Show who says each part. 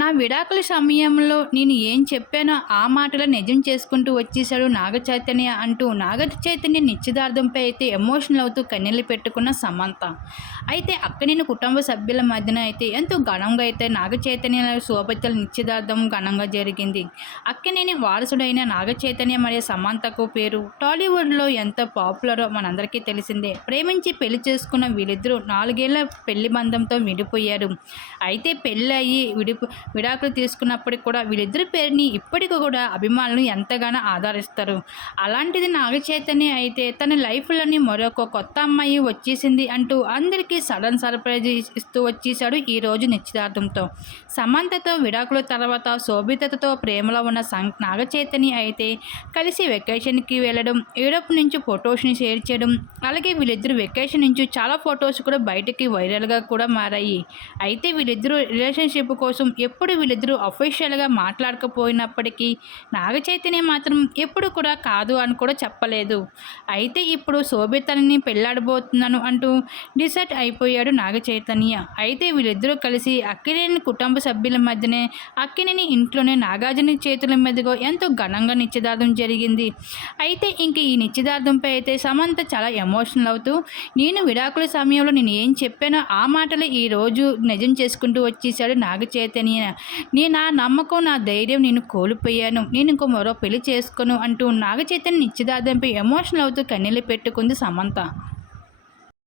Speaker 1: నా విడాకుల సమయంలో నేను ఏం చెప్పానో ఆ మాటలు నిజం చేసుకుంటూ వచ్చేసాడు నాగ చైతన్య అంటూ నాగ చైతన్య నిశ్చితార్థంపై అయితే ఎమోషనల్ అవుతూ కన్నీళ్ళు పెట్టుకున్న సమంత. అయితే అక్కడిని కుటుంబ సభ్యుల మధ్యన అయితే ఎంతో ఘనంగా అయితే నాగ చైతన్య శోభత్యల నిశ్చితార్థం ఘనంగా జరిగింది. అక్కనేని వారసుడైన నాగ చైతన్య మరియు సమంతకు పేరు. టాలీవుడ్లో ఎంత పాపులరో మనందరికీ తెలిసిందే. ప్రేమించి పెళ్ళి చేసుకున్న వీళ్ళిద్దరూ నాలుగేళ్ళ పెళ్ళి బంధంతో విడిపోయారు. అయితే పెళ్ళి అయ్యి విడిపో విడాకులు తీసుకున్నప్పటికి కూడా వీళ్ళిద్దరి పేరుని ఇప్పటికీ కూడా అభిమానులు ఎంతగానో ఆదరిస్తారు. అలాంటిది నాగచైతన్య అయితే తన లైఫ్లోని మరొక కొత్త అమ్మాయి వచ్చేసింది అంటూ అందరికీ సడన్ సర్ప్రైజ్ ఇస్తూ వచ్చేసాడు ఈరోజు నిశ్చితార్థంతో. సమంతతో విడాకుల తర్వాత శోభితతో ప్రేమలో ఉన్న సం నాగచైతన్య అయితే కలిసి వెకేషన్కి వెళ్ళడం యూరోప్ నుంచి ఫొటోస్ని షేర్ చేయడం అలాగే వీళ్ళిద్దరు వెకేషన్ నుంచి చాలా ఫొటోస్ కూడా బయటకి వైరల్గా కూడా మారాయి. అయితే వీళ్ళిద్దరూ రిలేషన్షిప్ కోసం ఎప్పుడు వీళ్ళిద్దరూ అఫీషియల్గా మాట్లాడకపోయినప్పటికీ నాగ చైతన్య మాత్రం ఎప్పుడు కూడా కాదు అని కూడా చెప్పలేదు. అయితే ఇప్పుడు శోభితని పెళ్ళాడబోతున్నాను అంటూ డిసైడ్ అయిపోయాడు నాగ చైతన్య అయితే వీళ్ళిద్దరూ కలిసి అక్కినేని కుటుంబ సభ్యుల మధ్యనే అక్కినేని ఇంట్లోనే నాగార్జున చేతుల మీదుగా ఎంతో ఘనంగా నిశ్చితార్థం జరిగింది. అయితే ఇంక ఈ నిశ్చితార్థంపై అయితే సమంత చాలా ఎమోషనల్ అవుతూ నేను విడాకుల సమయంలో నేను ఏం చెప్పానో ఆ మాటలు ఈరోజు నిజం చేసుకుంటూ వచ్చేసాడు నాగ చైతన్య నేను నా నమ్మకం నా ధైర్యం నేను కోల్పోయాను. నేను ఇంకో మరో పెళ్ళి చేసుకోను అంటూ నాగచైతన్య నిశ్చితార్థంపై ఎమోషనల్ అవుతూ కన్నీళ్ళు పెట్టుకుంది సమంత.